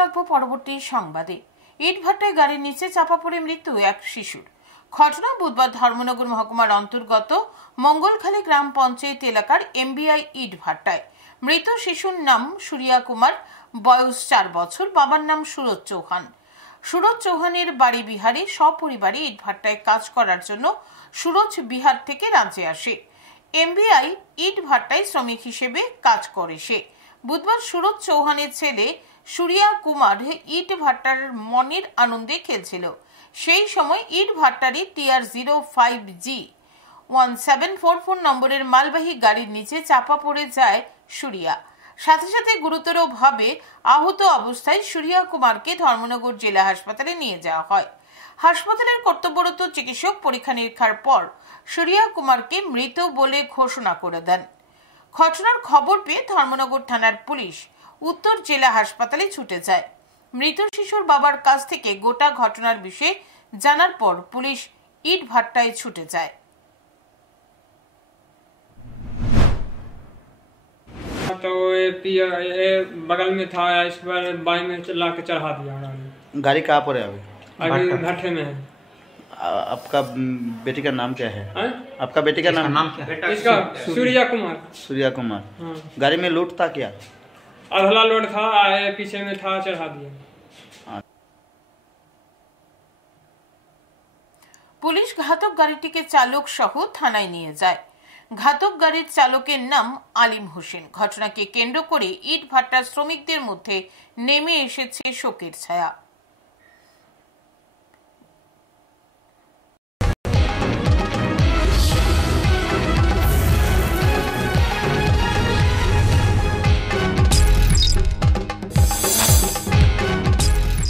রাখবো পরবর্তী সংবাদে। ইটভাটায় গাড়ির নিচে চাপা পড়ে মৃত্যু এক শিশুর। ঘটনা বুধবার ধর্মনগর মহকুমার অন্তর্গত মঙ্গলখালী গ্রাম পঞ্চায়েত এলাকার এমবিআই ইটভাটায়। মৃত শিশুর নাম সুরিয়া কুমার, বয়স 4 বছর। বাবার নাম সুরজ চৌহান। সুরজ চৌহানের বাড়ি বিহারে। সপরিবারে ইটভাটায় কাজ করার জন্য সুরজ বিহার থেকে রাজ্যে আসে। এমবিআই ইটভাটায় শ্রমিক হিসেবে কাজ করে সে। বুধবার সুরজ চৌহানের ছেলে সুরিয়া কুমার ইট ভাটার মনের আনন্দে খেলছিল। সেই সময় ইট ভাটারি TR-05G 1744 নম্বরের মালবাহী গাড়ির নিচে চাপা পড়ে যায় সুরিয়া। সাথে সাথে গুরুতরভাবে আহত অবস্থায় সুরিয়া কুমারকে ধর্মনগর জেলা হাসপাতালে নিয়ে যাওয়া হয়। হাসপাতালের কর্তব্যরত চিকিৎসক পরীক্ষা নিরীক্ষার পর সুরিয়া কুমারকে মৃত বলে ঘোষণা করে দেন। ঘটনার খবর পেয়ে ধর্মনগর থানার পুলিশ উত্তর জেলা হাসপাতালে ছুটে যায়। মৃত শিশুর বাবার কাছ থেকে গোটা ঘটনার বিষয়ে জানার পর পুলিশ ইট ভাটায় ছুটে যায়। तो ये बगल में था, इस पर बाई में ला के चढ़ा दिया। गाड़ी कहाँ पर है अभी भट्टे में है। आपका बेटी का नाम क्या है? आपका बेटी का नाम क्या है? इसका सूर्या कुमार। सूर्या कुमार। हाँ। गाड़ी में लूट था क्या? अधला लोड था, पीछे में था, चढ़ा दिया। পুলিশ ঘাতক গাড়িটিকে চালক সহ থানায় নিয়ে যায়। ঘাতক গাড়ির চালকের নাম আলিম হোসেন। ঘটনাকে কেন্দ্র করে ইট ভাটার শ্রমিকদের মধ্যে নেমে এসেছে শোকের ছায়া।